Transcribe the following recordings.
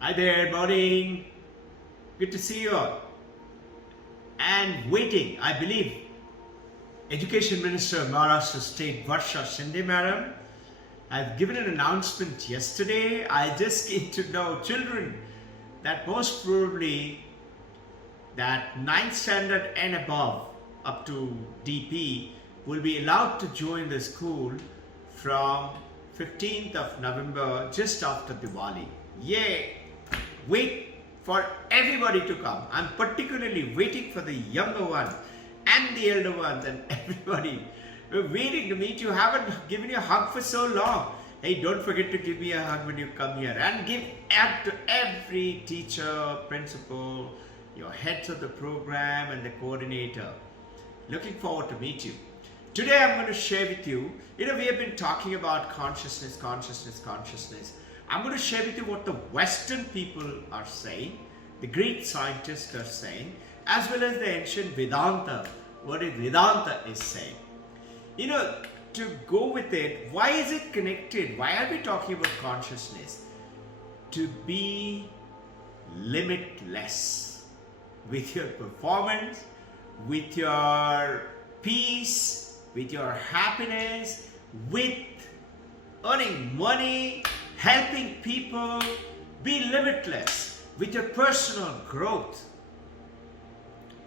Hi there, morning. Good to see you all. And waiting, I believe, Education Minister of Maharashtra State Varsha Shinde Madam has given an announcement yesterday. I just came to know children that most probably that 9th standard and above up to DP will be allowed to join the school from 15th of November just after Diwali. Yay! Wait for everybody to come. I'm particularly waiting for the younger ones and the elder ones and everybody. We're waiting to meet you. Haven't given you a hug for so long. Hey, don't forget to give me a hug when you come here, and give out to every teacher, principal, your heads of the program and the coordinator. Looking forward to meet you. Today I'm going to share with you, we have been talking about consciousness. I'm going to share with you what the Western people are saying, the Greek scientists are saying, as well as the ancient Vedanta, what Vedanta is saying. To go with it, why is it connected? Why are we talking about consciousness? To be limitless with your performance, with your peace, with your happiness, with earning money, helping people. Be limitless with your personal growth.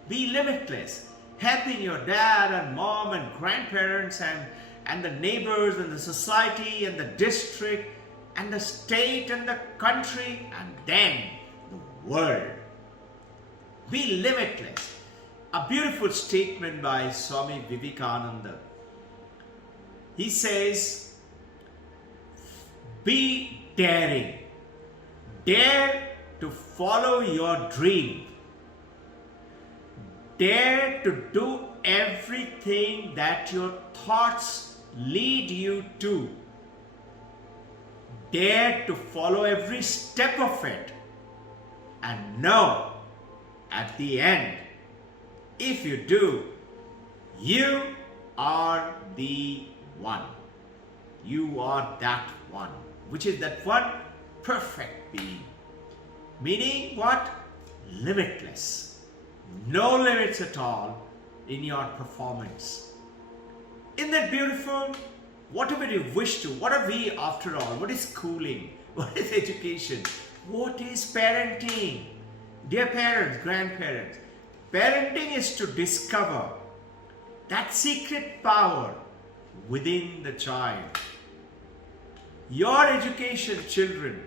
Be limitless, helping your dad and mom and grandparents and the neighbors and the society and the district and the state and the country and then the world. Be limitless. A beautiful statement by Swami Vivekananda. He says, be daring. Dare to follow your dream. Dare to do everything that your thoughts lead you to. Dare to follow every step of it. And know, at the end, if you do, you are the one. You are that one. Which is that one perfect being. Meaning what? Limitless. No limits at all in your performance. Isn't that beautiful? Whatever you wish to, what are we after all? What is schooling? What is education? What is parenting? Dear parents, grandparents, parenting is to discover that secret power within the child. Your education, children,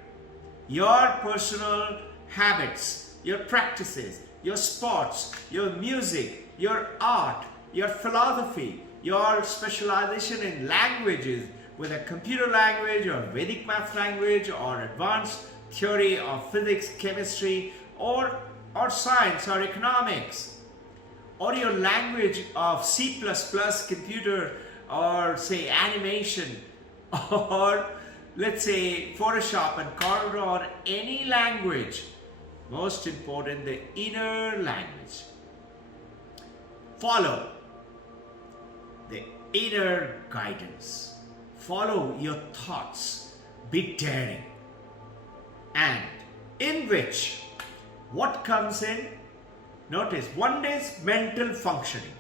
your personal habits, your practices, your sports, your music, your art, your philosophy, your specialization in languages, whether computer language or Vedic math language or advanced theory of physics, chemistry, or science or economics, or your language of C++, computer, or say animation, or let's say Photoshop and Corel, or any language. Most important, the inner language. Follow the inner guidance. Follow your thoughts. Be daring. And in which, what comes in? Notice, one is mental functioning.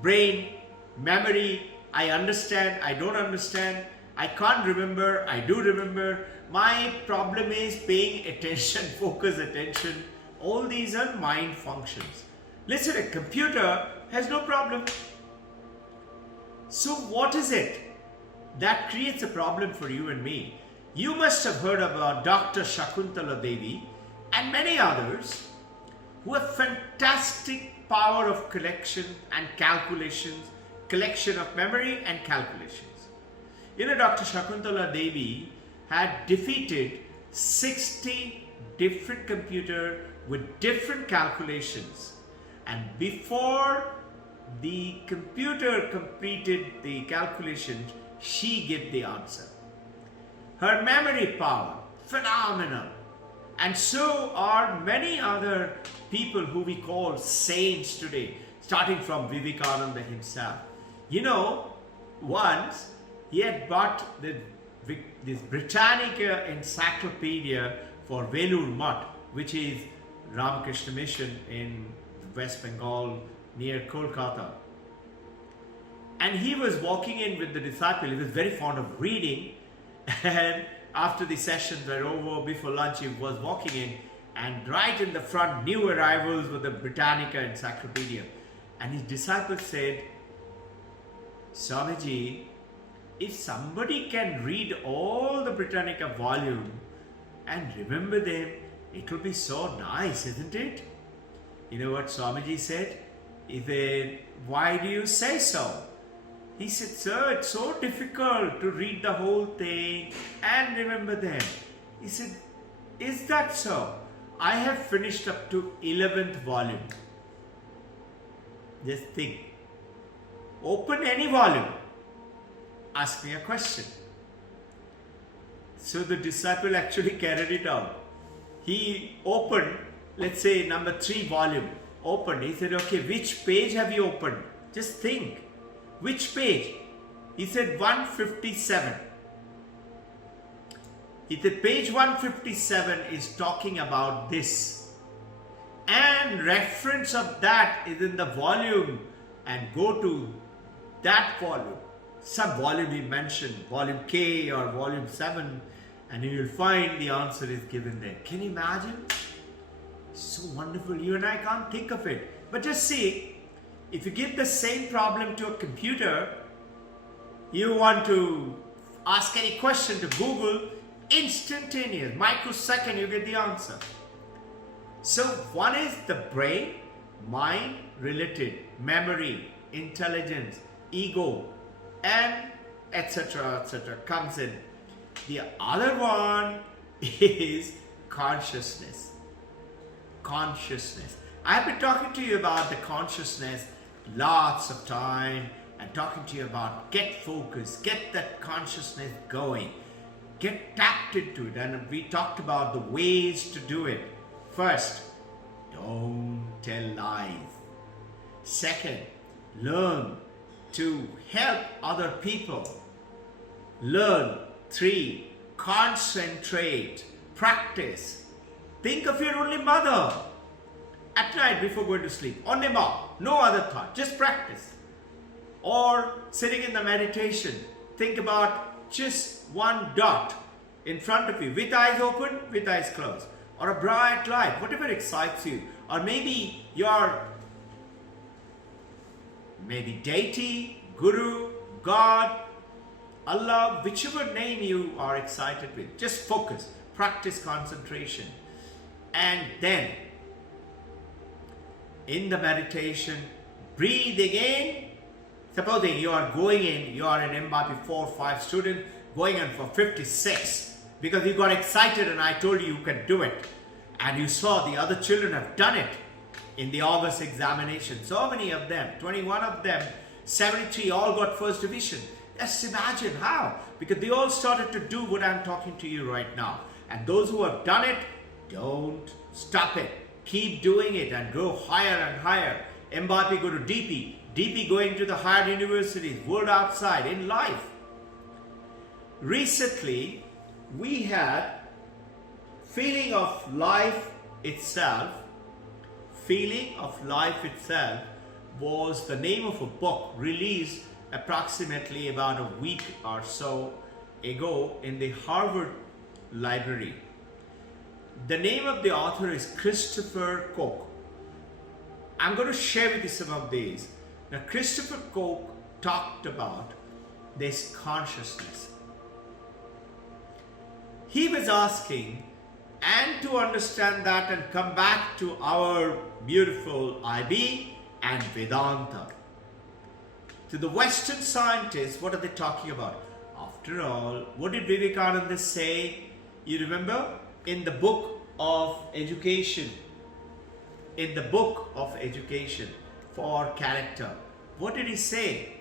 Brain, memory, I understand, I don't understand, I can't remember, I do remember. My problem is paying attention, focus attention. All these are mind functions. Listen, a computer has no problem. So what is it that creates a problem for you and me? You must have heard about Dr. Shakuntala Devi and many others who have fantastic power of collection and calculations, collection of memory and calculations. Dr. Shakuntala Devi had defeated 60 different computers with different calculations. And before the computer completed the calculation, she gave the answer. Her memory power, phenomenal. And so are many other people who we call saints today, starting from Vivekananda himself. Once he had bought this Britannica encyclopedia for Velur Mutt, which is Ramakrishna Mission in West Bengal near Kolkata. And he was walking in with the disciple. He was very fond of reading, and after the sessions were over, before lunch, he was walking in, and right in the front, new arrivals with the Britannica Encyclopedia. And his disciple said, Swamiji, if somebody can read all the Britannica volume and remember them, it will be so nice, isn't it? You know what Swamiji said? He said, why do you say so? He said, sir, it's so difficult to read the whole thing and remember them. He said, is that so? I have finished up to 11th volume. Just think. Open any volume. Ask me a question. So the disciple actually carried it out. He opened, let's say number 3 volume. Opened. He said, okay, which page have you opened? Just think. Which page? He said 157. He said page 157 is talking about this. And reference of that is in the volume. And go to that volume. Some volume he mentioned, volume K or volume 7. And you will find the answer is given there. Can you imagine? So wonderful. You and I can't think of it. But just see. If you give the same problem to a computer, you want to ask any question to Google, instantaneous, microsecond, you get the answer. So one is the brain, mind related, memory, intelligence, ego, and etc. comes in. The other one is consciousness. Consciousness. I've been talking to you about the consciousness lots of time and talking to you about get focused, get that consciousness going, get tapped into it. And we talked about the ways to do it. First, don't tell lies. Second, learn to help other people. Learn. 3, concentrate, practice. Think of your only mother. At night before going to sleep, on the mouth, no other thought, just practice. Or sitting in the meditation, think about just one dot in front of you, with eyes open, with eyes closed. Or a bright light, whatever excites you. Or maybe your deity, guru, God, Allah, whichever name you are excited with. Just focus, practice concentration. And then in the meditation, breathing in. Supposing you are going in, you are an MBAPI 4-5 student, going in for 56 because you got excited and I told you you can do it. And you saw the other children have done it in the August examination. So many of them, 21 of them, 73 all got first division. Just imagine how. Because they all started to do what I'm talking to you right now. And those who have done it, don't stop it. Keep doing it and go higher and higher. MBAPI go to DP. DP going to the higher universities, world outside, in life. Recently, we had Feeling of Life Itself. Feeling of Life Itself was the name of a book released approximately about a week or so ago in the Harvard Library. The name of the author is Christopher Koch. I'm going to share with you some of these. Now, Christopher Koch talked about this consciousness. He was asking, and to understand that and come back to our beautiful IB and Vedanta. To the Western scientists, what are they talking about? After all, what did Vivekananda say? You remember? In the book of education. In the book of education for character. What did he say?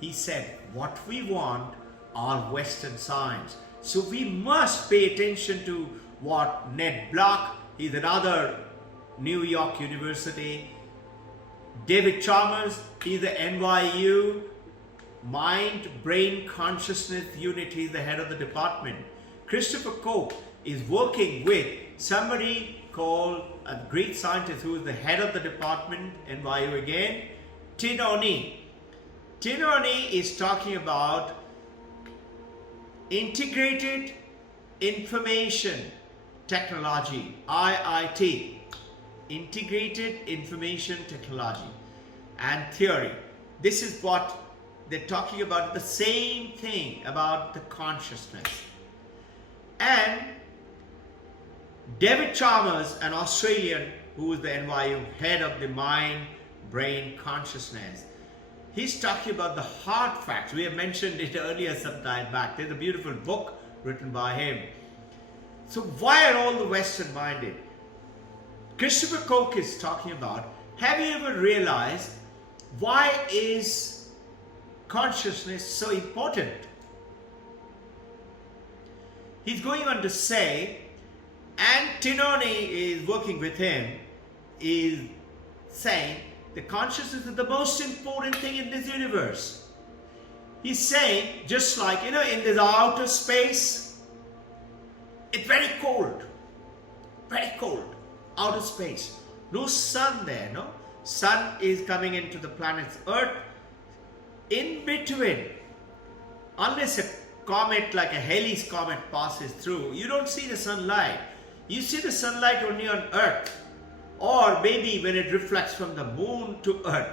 He said, what we want are Western science. So we must pay attention to what Ned Block, he's another New York University. David Chalmers, he's the NYU Mind, Brain, Consciousness Unit. He's the head of the department. Christopher Koch, is working with somebody called a great scientist who is the head of the department, NYU again, Tinoni. Tinoni is talking about integrated information technology, IIT, integrated information technology and theory. This is what they're talking about, the same thing about the consciousness. And David Chalmers, an Australian who is the NYU head of the mind, brain, consciousness, he's talking about the hard facts. We have mentioned it earlier some time back. There's a beautiful book written by him. So why are all the Western minded? Christopher Koch is talking about, have you ever realized why is consciousness so important? He's going on to say, and Tinoni is working with him, is saying the consciousness is the most important thing in this universe. He's saying, just like, in this outer space, it's very cold, outer space. No sun there, no? Sun is coming into the planet's Earth. In between, unless a comet like a Halley's comet passes through, you don't see the sunlight. You see the sunlight only on Earth, or maybe when it reflects from the moon to Earth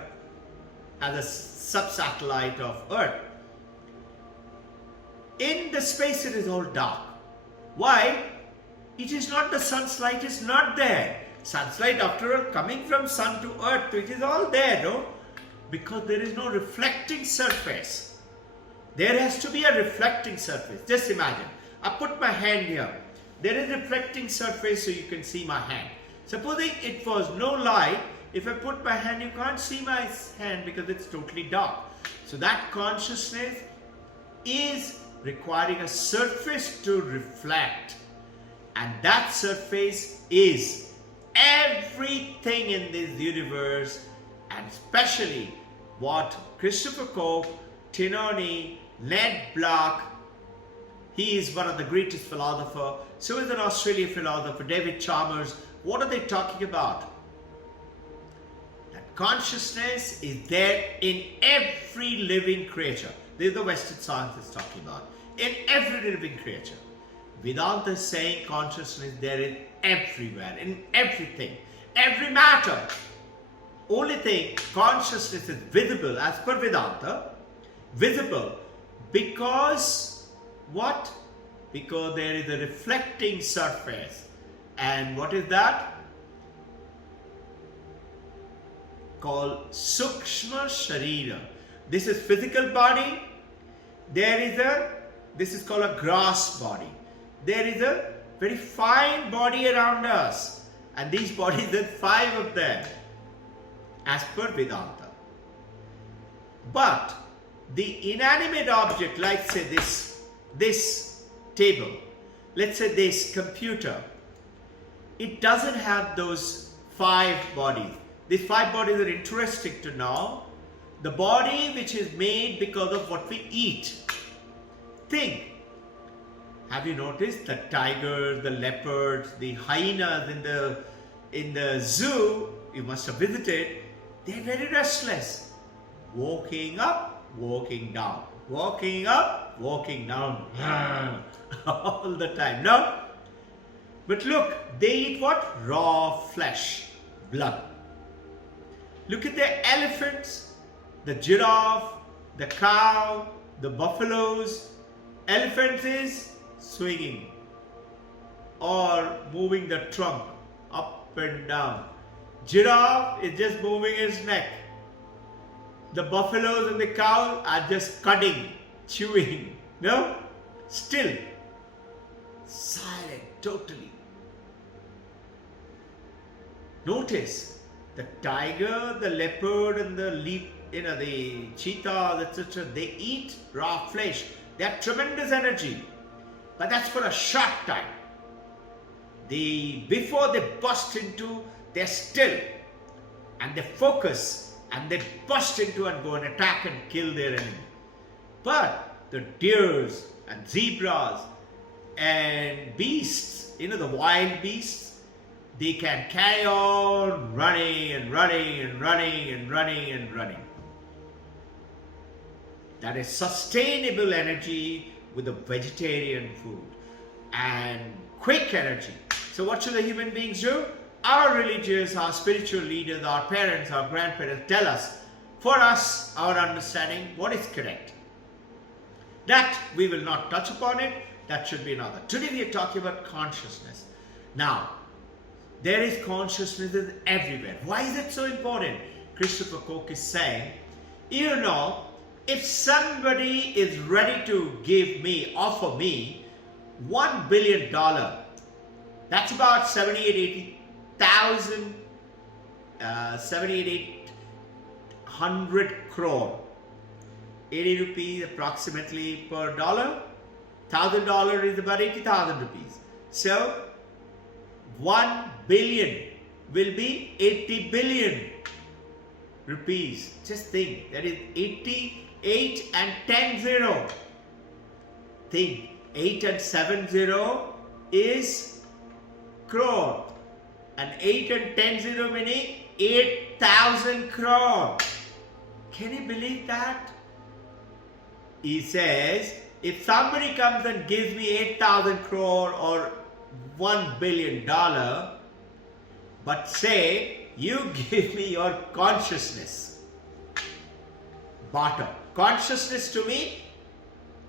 as a sub-satellite of Earth. In the space it is all dark. Why? It is not, the sun's light is not there. Sun's light, after all, coming from sun to earth, it is all there, no? Because there is no reflecting surface. There has to be a reflecting surface. Just imagine, I put my hand here. There is a reflecting surface so you can see my hand. Supposing it was no light, if I put my hand, you can't see my hand because it's totally dark. So that consciousness is requiring a surface to reflect, and that surface is everything in this universe, and especially what Christopher Koch, Tinoni, Ned Block, he is one of the greatest philosophers, so is an Australian philosopher, David Chalmers. What are they talking about? That consciousness is there in every living creature. This is the Western science is talking about. In every living creature. Vedanta is saying consciousness there is everywhere, in everything, every matter. Only thing, consciousness is visible as per Vedanta, visible because what? Because there is a reflecting surface. And what is that? Called Sukshma Sharira. This is physical body. This is called a gross body. There is a very fine body around us. And these bodies, there are 5 of them, as per Vedanta. But the inanimate object, like say this table, let's say this computer, it doesn't have those 5 bodies. These 5 bodies are interesting to know. The body which is made because of what we eat. Think. Have you noticed the tigers, the leopards, the hyenas in the zoo you must have visited? They're very restless. Walking up, walking down. Walking up, walking down. All the time. No? But look, they eat what? Raw flesh, blood. Look at the elephants, the giraffe, the cow, the buffaloes. Elephant is swinging or moving the trunk up and down. Giraffe is just moving his neck. The buffaloes and the cow are just cutting, chewing. No? Still. Silent, totally. Notice the tiger, the leopard and the cheetahs, etc. They eat raw flesh. They have tremendous energy. But that's for a short time. Before they burst into, they're still. And they focus. And they burst into and go and attack and kill their enemy. But the deers and zebras, And beasts, the wild beasts, they can carry on running and running and running and running and running. That is sustainable energy with a vegetarian food and quick energy. So what should the human beings do? Our religious, our spiritual leaders, our parents, our grandparents tell us, for us, our understanding, what is correct. That we will not touch upon it. That should be another. Today we are talking about consciousness. Now, there is consciousness everywhere. Why is it so important? Christopher Koch is saying, if somebody is ready to offer me $1 billion, that's about 7,800 crore. 80 rupees approximately per dollar. $1,000 is about 80,000 rupees. So 1 billion will be 80 billion rupees. Just think, that is 88 and 10 0. Think, 8 and 7 0 is crore. And 8 and 10 0 meaning 8,000 crore. Can you believe that? He says, if somebody comes and gives me 8,000 crore or $1 billion, but say, you give me your consciousness, barter. Consciousness to me,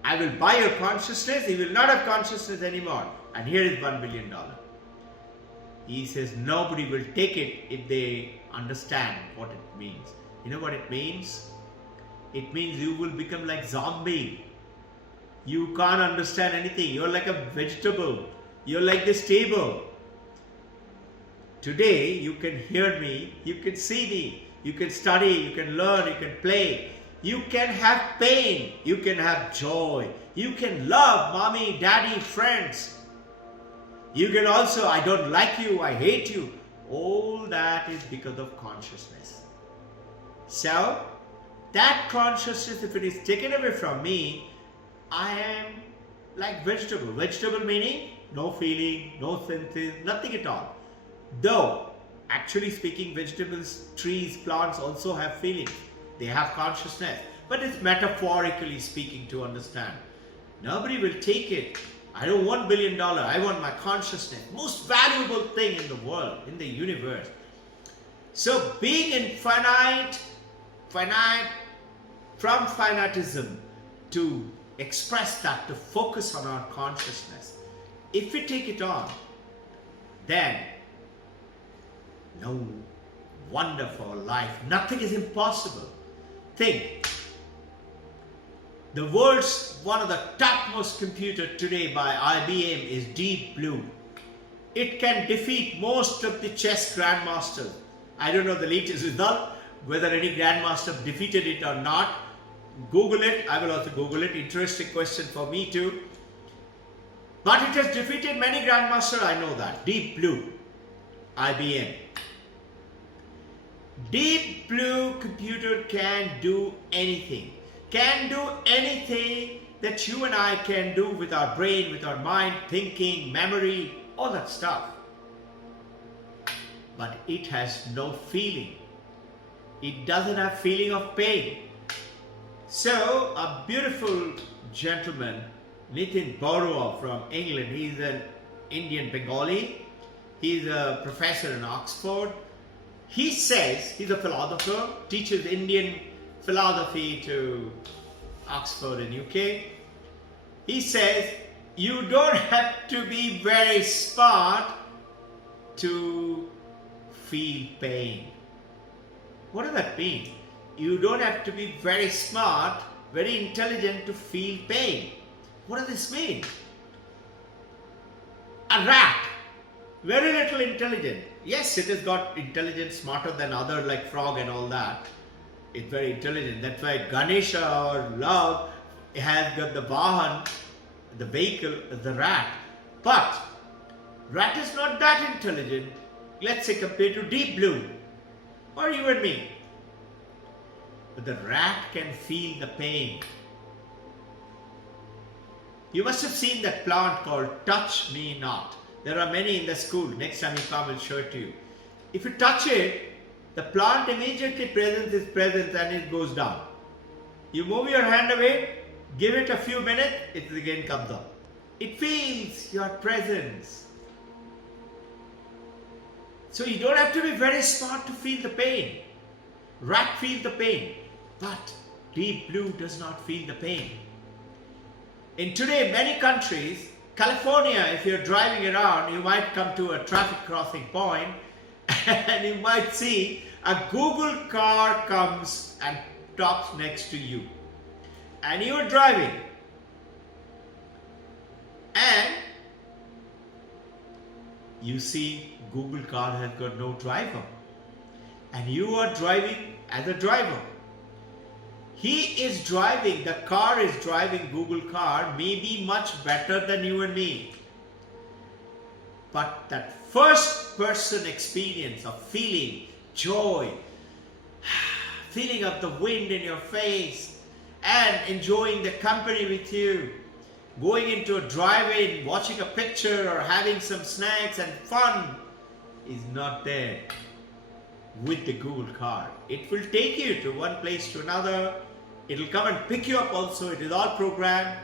I will buy your consciousness, you will not have consciousness anymore. And here is $1 billion. He says, nobody will take it if they understand what it means. You know what it means? It means you will become like zombie. You can't understand anything. You're like a vegetable. You're like this table. Today, you can hear me, you can see me, you can study, you can learn, you can play. You can have pain, you can have joy. You can love mommy, daddy, friends. You can also, I don't like you, I hate you. All that is because of consciousness. So, that consciousness, if it is taken away from me, I am like vegetable. Vegetable meaning no feeling, no senses, nothing at all. Though, actually speaking, vegetables, trees, plants also have feelings. They have consciousness. But it's metaphorically speaking to understand. Nobody will take it. I don't want $1 billion. I want my consciousness. Most valuable thing in the world, in the universe. So being infinite, from finitism to express that, to focus on our consciousness. If we take it on, then no wonderful life. Nothing is impossible. Think. The world's one of the topmost computer today by IBM is Deep Blue. It can defeat most of the chess grandmasters. I don't know the latest result, whether any grandmaster defeated it or not. Google it. I will also Google it. Interesting question for me too. But it has defeated many grandmasters, I know that. Deep Blue, IBM. Deep Blue computer can do anything. Can do anything that you and I can do with our brain, with our mind, thinking, memory, all that stuff. But it has no feeling. It doesn't have feeling of pain. So a beautiful gentleman, Nitin Barua from England, he's an Indian Bengali. He's a professor in Oxford. He says, he's a philosopher, teaches Indian philosophy to Oxford in UK. He says, you don't have to be very smart to feel pain. What does that mean? You don't have to be very smart, very intelligent to feel pain. What does this mean? A rat, very little intelligent. Yes, it has got intelligence smarter than other like frog and all that. It's very intelligent. That's why Ganesha or Love has got the Vahan, the vehicle, the rat. But rat is not that intelligent, let's say compared to Deep Blue or you and me. But the rat can feel the pain. You must have seen that plant called Touch Me Not. There are many in the school. Next time you come, I'll show it to you. If you touch it, the plant immediately presents its presence and it goes down. You move your hand away, give it a few minutes, it again comes up. It feels your presence. So you don't have to be very smart to feel the pain. Rat feels the pain, but deep blue does not feel the pain. In today, many countries, California, if you're driving around, you might come to a traffic crossing point and you might see a Google car comes and stops next to you. And you're driving. And you see Google car has got no driver. And you are driving as a driver. He is driving, the car is driving Google car maybe much better than you and me. But that first person experience of feeling joy, feeling of the wind in your face and enjoying the company with you, going into a drive-in, watching a picture or having some snacks and fun is not there with the Google car. It will take you to one place to another. It will come and pick you up also. It is all programmed.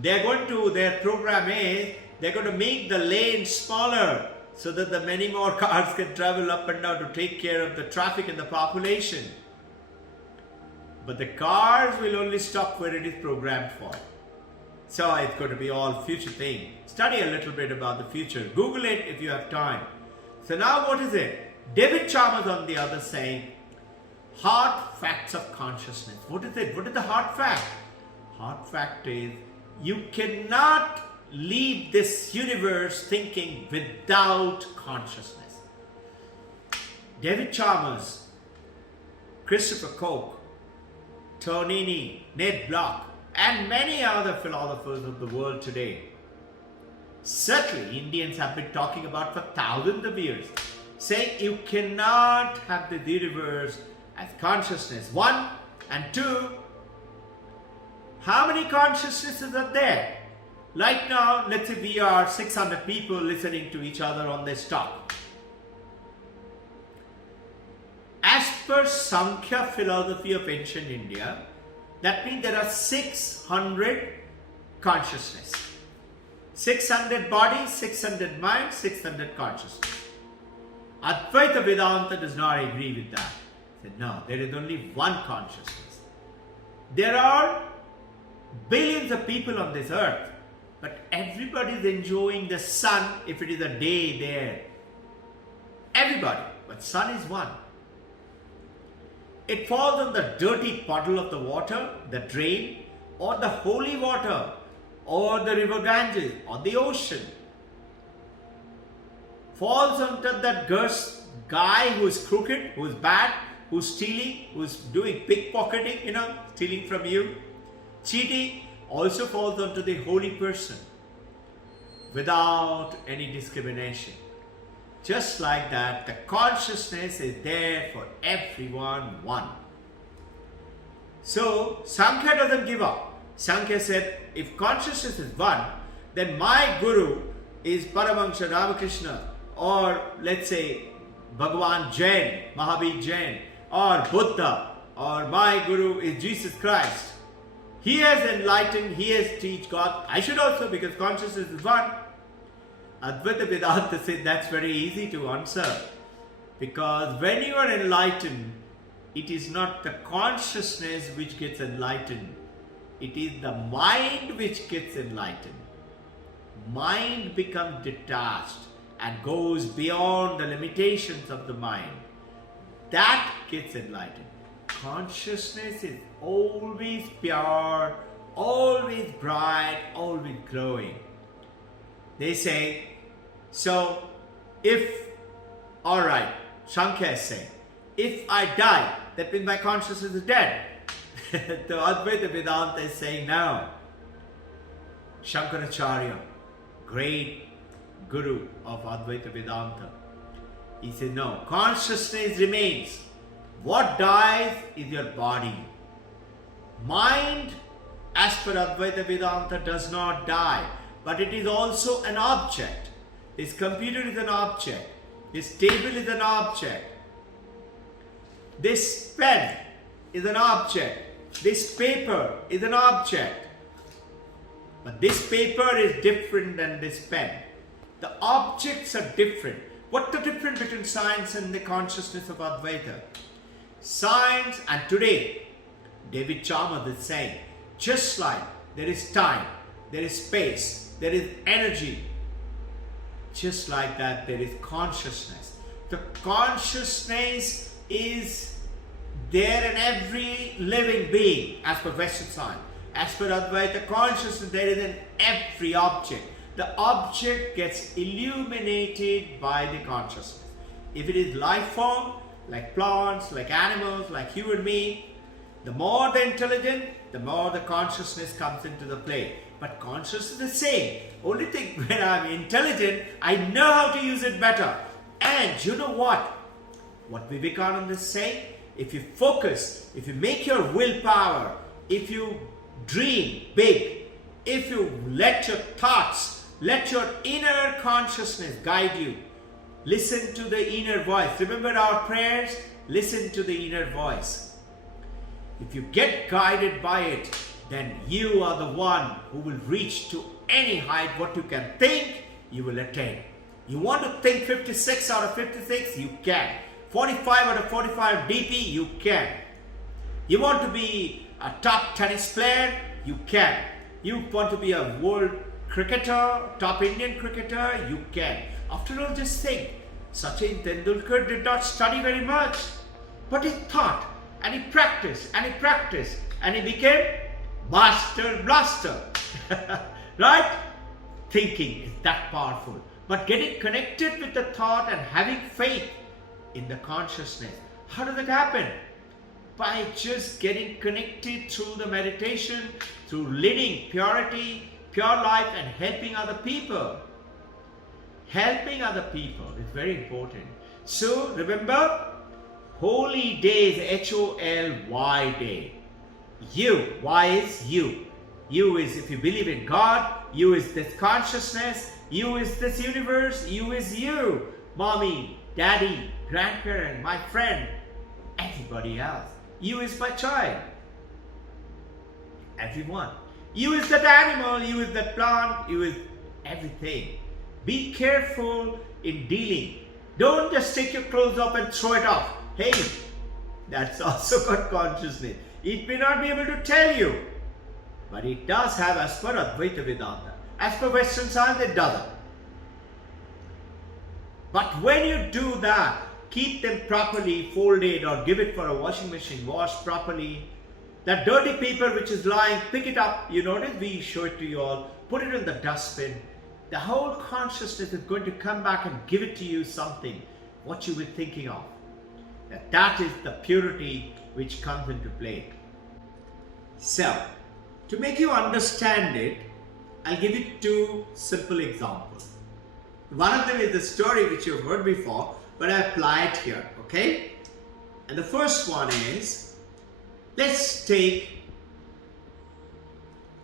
Their program is, they're going to make the lane smaller so that the many more cars can travel up and down to take care of the traffic and the population. But the cars will only stop where it is programmed for. So it's going to be all future thing. Study a little bit about the future. Google it if you have time. So now what is it? David Chalmers on the other saying, hard facts of consciousness. What is it? What is the hard fact? Hard fact is, you cannot leave this universe thinking without consciousness. David Chalmers, Christopher Koch, Tonini, Ned Block, and many other philosophers of the world today. Certainly, Indians have been talking about for thousands of years, saying you cannot have the universe as consciousness. One, and two, how many consciousnesses are there? Right now, let's say we are 600 people listening to each other on this talk. As per Sankhya philosophy of ancient India, that means there are 600 consciousness. 600 bodies, 600 minds, 600 consciousness. Advaita Vedanta does not agree with that. They said, no, there is only one consciousness. There are billions of people on this earth, but everybody is enjoying the sun if it is a day there. Everybody, but sun is one. It falls on the dirty puddle of the water, the drain, or the holy water, or the river Ganges, or the ocean. Falls onto that guy who is crooked, who is bad, who's stealing, who's doing pickpocketing, stealing from you. Cheating also falls onto the holy person without any discrimination. Just like that, the consciousness is there for everyone, one. So, Sankhya doesn't give up. Sankhya said, if consciousness is one, then my guru is Paramahansa Ramakrishna, or let's say Bhagavan Jain, Mahavir Jain, or Buddha, or my guru is Jesus Christ. He has enlightened, he has taught God. I should also, because consciousness is one. Advaita Vedanta said that's very easy to answer, because when you are enlightened, it is not the consciousness which gets enlightened, it is the mind which gets enlightened. Mind becomes detached and goes beyond the limitations of the mind. That gets enlightened. Consciousness is always pure, always bright, always glowing. They say, so alright, Sankhya is saying, if I die, that means my consciousness is dead. The Advaita Vedanta is saying no. Shankaracharya, great guru of Advaita Vedanta, he said no, consciousness remains. What dies is your body. Mind as per Advaita Vedanta, does not die, but it is also an object. This computer is an object. This table is an object. This pen is an object. This paper is an object. But this paper is different than this pen. The objects are different. What's the difference between science and the consciousness of Advaita? Science, and today, David Chalmers is saying, just like there is time, there is space, there is energy, just like that there is consciousness. The consciousness is there in every living being as per Western science. As per Advaita consciousness, there is in every object. The object gets illuminated by the consciousness. If it is life form, like plants, like animals, like you and me, the more the intelligent, the more the consciousness comes into the play. But consciousness is the same. Only thing, when I'm intelligent, I know how to use it better. And you know what? What Vivekananda is saying? If you focus, if you make your willpower, if you dream big, if you let your thoughts, let your inner consciousness guide you, listen to the inner voice. Remember our prayers? Listen to the inner voice. If you get guided by it, then you are the one who will reach to any height. What you can think, you will attain. You want to think 56 out of 56, you can. 45 out of 45 DP, you can. You want to be a top tennis player, you can. You want to be a world cricketer, top Indian cricketer, you can. After all, just think, Sachin Tendulkar did not study very much, but he thought, and he practiced, and he practiced, and he became Master Blaster. Right? Thinking is that powerful. But getting connected with the thought and having faith in the consciousness, how does it happen? By just getting connected through the meditation, through leading purity, pure life, and helping other people. Helping other people is very important. So remember, holy day is H-O-L-Y day. You, why is you? You is, if you believe in God, you is this consciousness, you is this universe, you is you. Mommy, daddy, grandparent, my friend, everybody else. You is my child. Everyone. You is that animal, you is that plant, you is everything. Be careful in dealing. Don't just take your clothes off and throw it off. Hey, that's also got consciousness. It may not be able to tell you, but it does have as per Advaita Vedanta. As per Western science, it doesn't. But when you do that, keep them properly folded or give it for a washing machine, wash properly. That dirty paper which is lying, pick it up. You notice we show it to you all. Put it in the dustbin. The whole consciousness is going to come back and give it to you something, what you were thinking of. That is the purity which comes into play. So, to make you understand it, I'll give you two simple examples. One of them is the story which you've heard before, but I apply it here, okay? And the first one is, let's take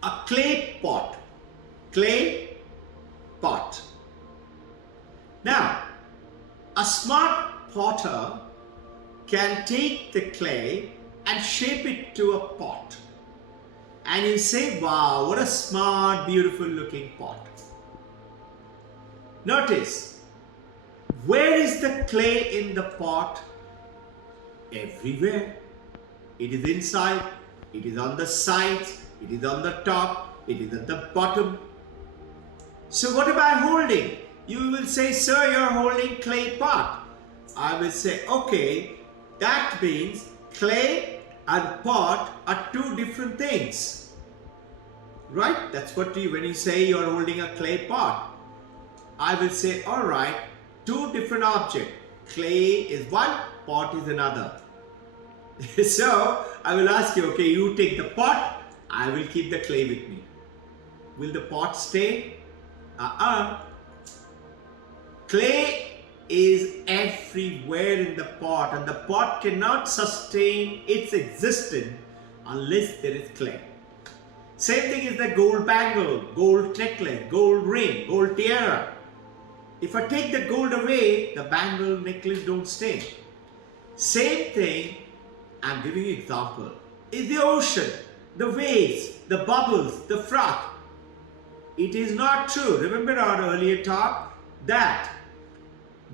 a clay pot. Clay pot. Now, a smart potter can take the clay and shape it to a pot. And you say, wow, what a smart, beautiful looking pot. Notice, where is the clay in the pot? Everywhere. It is inside, it is on the sides, it is on the top, it is at the bottom. So what am I holding? You will say, sir, you're holding clay pot. I will say, okay, that means clay and pot are two different things. Right? That's what you, when you say you're holding a clay pot. I will say, alright, two different objects. Clay is one, pot is another. So, I will ask you, okay, you take the pot, I will keep the clay with me. Will the pot stay? Clay is everywhere in the pot, and the pot cannot sustain its existence unless there is clay. Same thing is the gold bangle, gold necklace, gold ring, gold tiara. If I take the gold away, the bangle, necklace don't stay. Same thing, I'm giving you example, is the ocean, the waves, the bubbles, the froth. It is not true. Remember our earlier talk that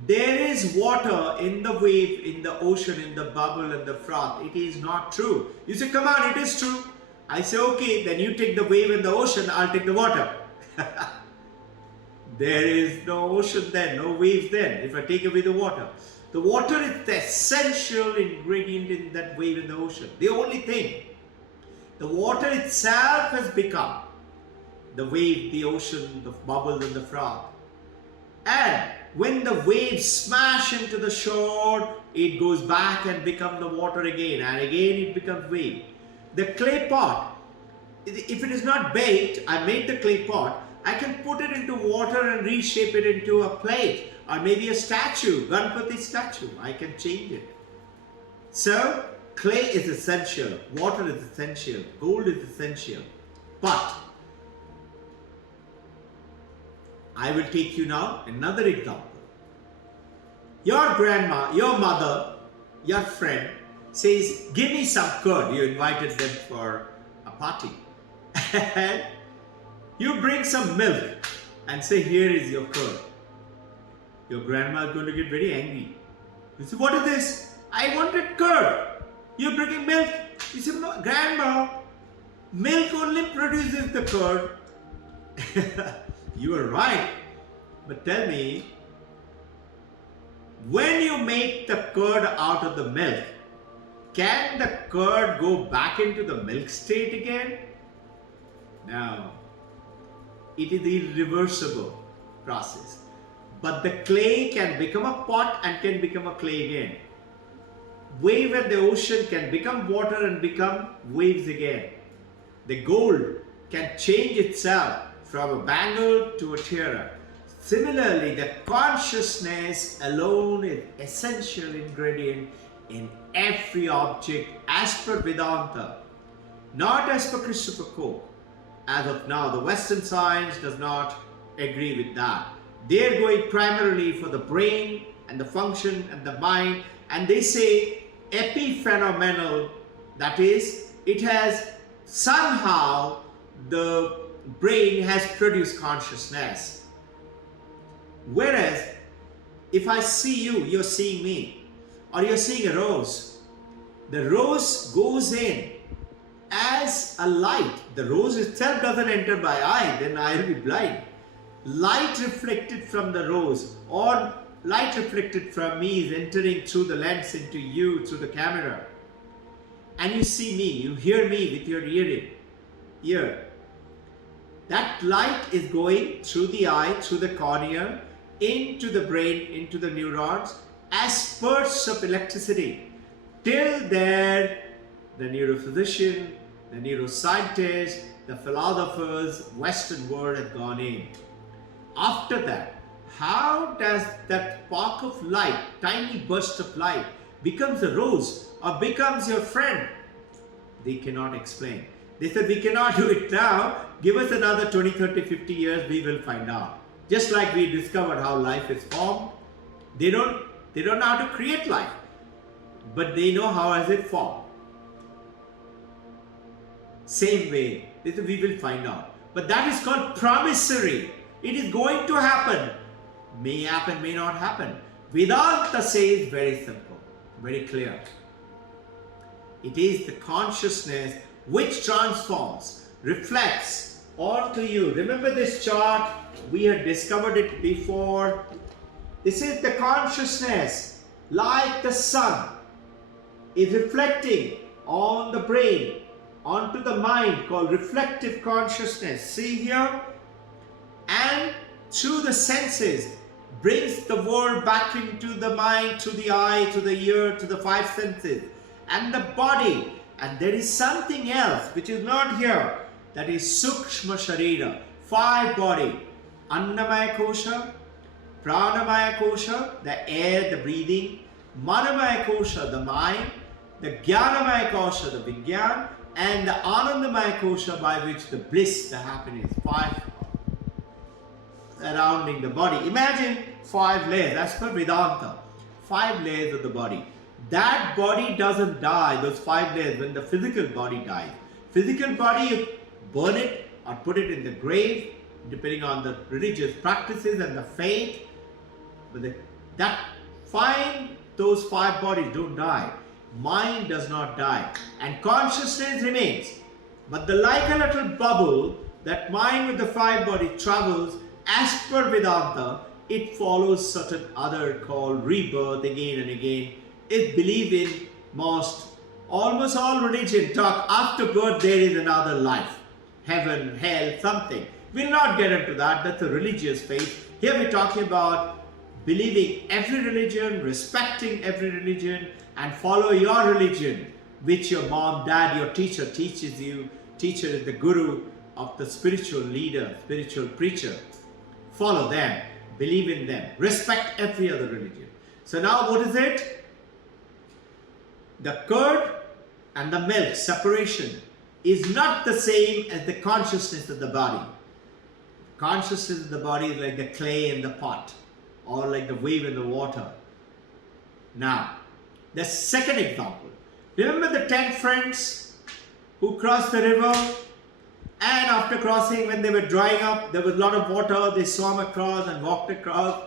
there is water in the wave, in the ocean, in the bubble and the froth. It is not true. You say, come on, it is true. I say, okay, then you take the wave in the ocean, I'll take the water. There is no ocean then, no waves then, if I take away the water. The water is the essential ingredient in that wave in the ocean. The only thing. The water itself has become the wave, the ocean, the bubbles and the froth. And when the waves smash into the shore, it goes back and becomes the water again. And again it becomes wave. The clay pot, if it is not baked, I made the clay pot, I can put it into water and reshape it into a plate or maybe a statue, Ganpati statue. I can change it. So, clay is essential, water is essential, gold is essential. But, I will take you now another example. Your grandma, your mother, your friend says, give me some curd. You invited them for a party. And you bring some milk and say, here is your curd. Your grandma is going to get very angry. You say, what is this? I wanted curd. You're bringing milk. You say, no, grandma, milk only produces the curd. You are right. But tell me, when you make the curd out of the milk, can the curd go back into the milk state again? No. It is the irreversible process. But the clay can become a pot and can become a clay again. Wave at the ocean can become water and become waves again. The gold can change itself from a bangle to a tiara. Similarly, the consciousness alone is essential ingredient in every object as per Vedanta, not as per Christopher Coke. As of now, the Western science does not agree with that. They are going primarily for the brain and the function and the mind, and they say epiphenomenal, that is, it has somehow the brain has produced consciousness. Whereas, if I see you, you're seeing me, or you're seeing a rose, the rose goes in as a light. The rose itself doesn't enter by eye, then I will be blind. Light reflected from the rose or light reflected from me is entering through the lens into you, through the camera. And you see me, you hear me with your ear. That light is going through the eye, through the cornea, into the brain, into the neurons as spurts of electricity. Till there, the neurophysician, the neuroscientists, the philosophers, Western world have gone in. After that, how does that spark of light, tiny burst of light, becomes a rose or becomes your friend? They cannot explain. They said, we cannot do it now. Give us another 20, 30, 50 years, we will find out. Just like we discovered how life is formed. They don't know how to create life, but they know how has it formed. Same way, they said, we will find out. But that is called promissory. It is going to happen. May happen, may not happen. Vedanta says very simple, very clear. It is the consciousness which transforms, reflects onto you. Remember this chart? We had discovered it before. This is the consciousness, like the sun, is reflecting on the brain, onto the mind, called reflective consciousness. See here? And through the senses, brings the world back into the mind, to the eye, to the ear, to the five senses, and the body. And there is something else which is not here. That is Sukshma Sharira, five body. Annamaya Kosha, Pranamaya Kosha, the air, the breathing. Manomaya Kosha, the mind. The Jnanamaya Kosha, the Vijnan. and the Anandamaya Kosha, by which the bliss, the happiness, 5 surrounding the body. Imagine 5 layers, that's per Vedanta. 5 layers of the body. That body doesn't die, those 5 layers, when the physical body dies. Physical body, you burn it or put it in the grave, depending on the religious practices and the faith. But those 5 bodies don't die. Mind does not die. And consciousness remains. But like a little bubble, that mind with the 5 bodies travels, as per Vedanta, it follows certain other called rebirth again and again. It believe in almost all religion talk after birth there is another life. Heaven, hell, something. We'll not get into that. That's a religious faith. Here we're talking about believing every religion, respecting every religion, and follow your religion, which your mom, dad, your teacher teaches you. Teacher is the guru of the spiritual leader, spiritual preacher. Follow them, believe in them, respect every other religion. So now what is it? The curd and the milk separation is not the same as the consciousness of the body. Consciousness of the body is like the clay in the pot, or like the wave in the water. Now, the second example. Remember the 10 friends who crossed the river, and after crossing, when they were drying up, there was a lot of water, they swam across and walked across,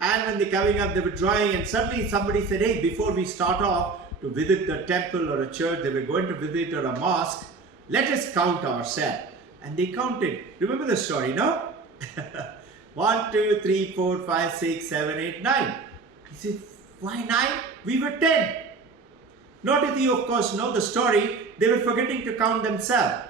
and when they're coming up, they were drying, and suddenly somebody said, hey, before we start off to visit the temple or a church, they were going to visit or a mosque, let us count ourselves. And they counted. Remember the story, no? 1, 2, 3, 4, 5, 6, 7, 8, 9. He said, why 9? We were 10. Not that you, of course, know the story. They were forgetting to count themselves.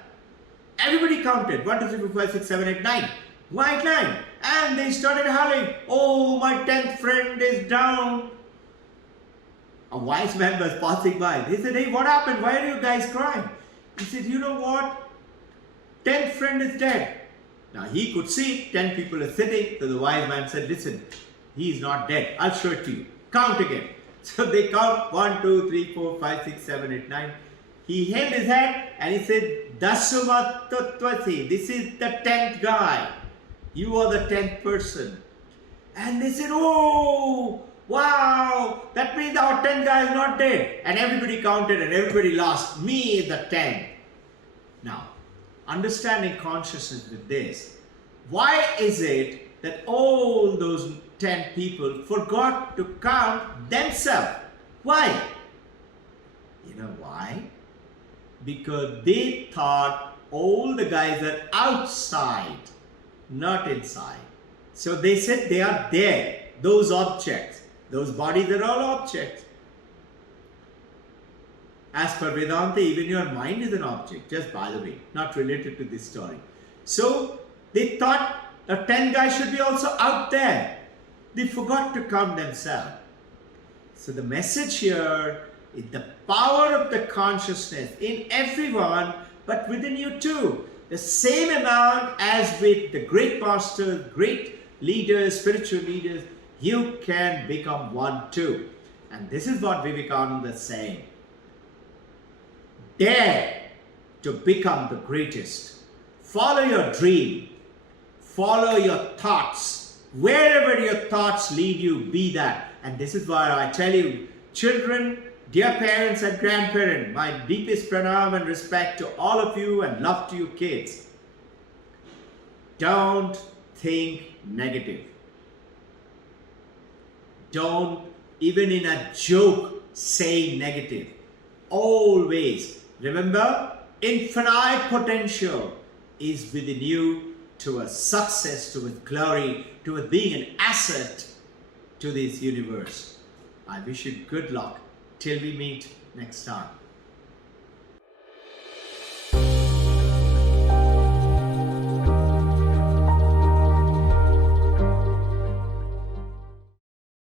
Everybody counted. 1, 2, 3, 4, 5, 6, 7, 8, 9. Why 9? And they started howling. Oh, my 10th friend is down. A wise man was passing by. They said, hey, what happened? Why are you guys crying? He said, you know what? 10th friend is dead. Now he could see 10 people are sitting. So the wise man said, listen, he is not dead. I'll show it to you. Count again. So they count 1, 2, 3, 4, 5, 6, 7, 8, 9. He held his hand and he said, Dasumatatvasi. This is the 10th guy. You are the 10th person. And they said, oh, wow, that means our 10th guy is not dead. And everybody counted and everybody lost. Me is the 10th. Now, understanding consciousness with this, why is it that all those 10 people forgot to count themselves? Why? You know why? Because they thought all the guys are outside, not inside. So they said they are there, those objects. Those bodies are all objects. As per Vedanta, even your mind is an object, just by the way, not related to this story. So they thought the 10 guys should be also out there. They forgot to count themselves. So the message here is the power of the consciousness in everyone, but within you too. The same amount as with the great masters, great leaders, spiritual leaders, you can become one too. And this is what Vivekananda is saying. Dare to become the greatest. Follow your dream. Follow your thoughts. Wherever your thoughts lead you, be that. And this is why I tell you, children, dear parents and grandparents, my deepest pranam and respect to all of you and love to you kids. Don't think negative. Don't, even in a joke, say negative. Always remember, infinite potential is within you towards success, towards glory, towards being an asset to this universe. I wish you good luck till we meet next time.